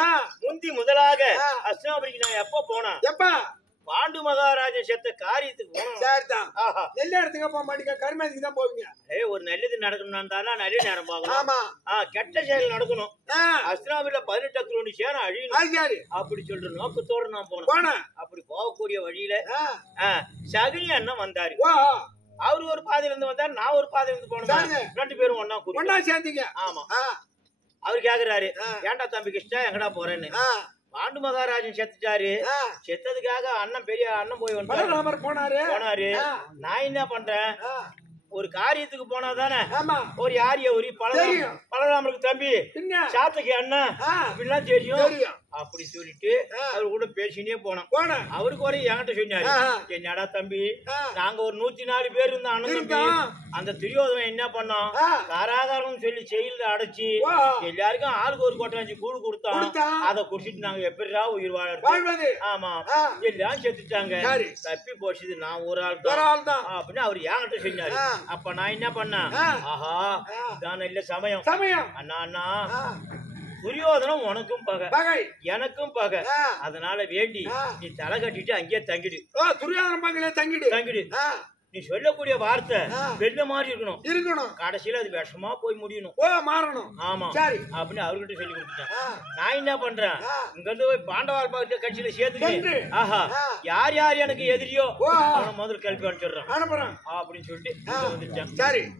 அன்னைக்கு முந்தி முதலாக அஸ்தினாபுரிக்கு நான் எப்ப போனேன்? எப்ப? பாண்டு மகாராஜன் செத்த காரியத்துக்கு போனோம். சரிதான். நெல்ல இடத்துக்கு போக மாட்டீங்க, கருமேதிக்கு தான் போவீங்க. ஒரு நல்லது நடக்கணும்னா நல்ல நேரம் பார்க்கணும். ஆமா. கெட்ட செயல் நடக்கணும். அஸ்தினாபுரியில 18 அக்ரோனி சேரம் அழியணும் அப்படி சொல்ற நோக்கத்தோட நான் போனேன். அப்படி போகக்கூடிய வழியில சகுனி அண்ணன் வந்தாரு. அவரு ஒரு பாதையில இருந்து வந்தாரு, நான் ஒரு பாதையில இருந்து போனேன். 2 பேரும் ஒன்னா சேர்ந்தீங்க. ஆமா. அவரு கேக்குறாரு, ஏன்டா தம்பி கிருஷ்ணா எங்கடா போறேன்னு. பாண்டு மகாராஜன் செத்துட்டாரு. செத்ததுக்காக அண்ணன் பெரிய அண்ணன் போய் போனாரு. நான் என்ன பண்றேன், ஒரு காரியத்துக்கு போனா தானே ஒரு யாரிய ஒரு பலராமருக்கு தம்பி சாத்தகி அண்ணன் அப்படின்லாம் தெரியும். அப்படி சொல்லிட்டு அவரு கூட பேசினே போனோம். அவருக்கு ஒரு என்கிட்ட சொன்னாரு, என்னடா தம்பி நாங்க ஒரு 104 பேர் இருந்த அண்ணன் அந்த துரியோதனை என்ன பண்ணோம், காராகாரம் சொல்லி செயல அடைச்சு எல்லாருக்கும் ஆளுக்கு ஒரு கொட்டாஞ்சி கூழ் கொடுத்தோம். அதை குடிச்சிட்டு நாங்க எப்படிடா உயிர் வாழறது? ஆமா, எல்லாம் செத்துட்டாங்க. தப்பி போச்சுது நான் ஒரு ஆள் தான் அப்படின்னு அவரு என்கிட்ட சொன்னாரு. அப்ப நான் என்ன பண்ணேன், ஆஹா இதான் இல்ல சமயம். அண்ணா அண்ணா துரியோதனம் உனக்கும் பகை எனக்கும் பகை, அதனால வேண்டி நீ தலை கட்டிட்டு அங்கேயே தங்கிடு. தங்கிடு. நீ சொல்லக்கூடிய வார்த்தை வெள்ள மாதிரி இருக்கணும். கடைசியில அது விஷமா போய் முடியணும், மாறணும். ஆமா அப்படின்னு அவர்கிட்ட சொல்லி கொடுத்துட்டேன். நான் என்ன பண்றேன், இங்க இருந்து போய் பாண்டவாள் கட்சியில சேர்த்துட்டு ஆஹா யார் யார் எனக்கு எதிரியோ அவனை முதல் கல்வி அனுப்பிடுறான் அப்படின்னு சொல்லிட்டு வந்துட்டேன்.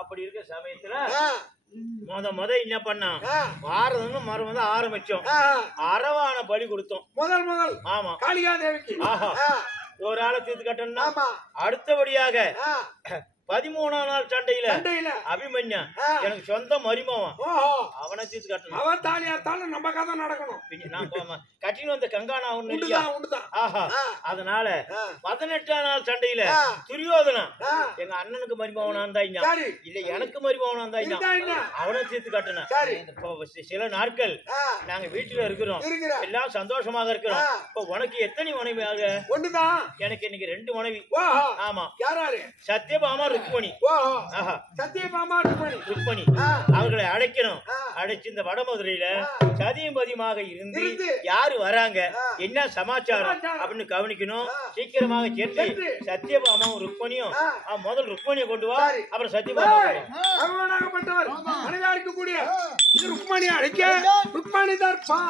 அப்படி இருக்க சமயத்துல முத என்ன பண்ணா, வாரதுன்னு மறு ஆரம்பிச்சோம். அரவான பலி கொடுத்தோம் முதல். ஆமா, காளிகா தேவிக்கு. ஒரு ஆளை தீர்த்து கட்டணும்னா அடுத்தபடியாக 13ஆம் நாள் சண்டையில அபிமன்யா எனக்கு சொந்த மருமவன், அவனை தீர்த்து கட்டணும். அவன் தாலியார்த்தாலும் நம்ம கதை நடக்கணும். நான் கட்டின்னு வந்த கங்கானா அதனால 18ஆம் நாள் சண்டையில துரியோதனன் எங்க அண்ணனுக்கு மருமவனா இருந்தா இல்ல எனக்கு மருமவனா இருந்தா அவனை தீர்த்து கட்டணும். சில நாட்கள் நாங்க வீட்டுல இருக்கிறோம், எல்லாம் சந்தோஷமாக இருக்கிறோம். இப்ப உனக்கு எத்தனை மனைவியாக? ஒண்ணுதான். எனக்கு இன்னைக்கு 2 மனைவி. ஆமா. யாராரு? சத்யபாமா ருக்மணி. ருக்மணி அவர்களை அழைக்கணும். அழைச்சு இந்த வடமதுரையில சதியும் பதியமாக இருந்து யாரு வராங்க என்ன சமாச்சாரம் அப்படின்னு கவனிக்கணும். சீக்கிரமாக சேர்த்து சத்யபாமாவும் ருக்மணியும் முதல் ருக்மணியை கொண்டு வா, அப்புறம் சத்யபாமா இருக்கக்கூடிய ருக்மணி அழைக்க ருக்மணி தர்பா.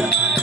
Thank you.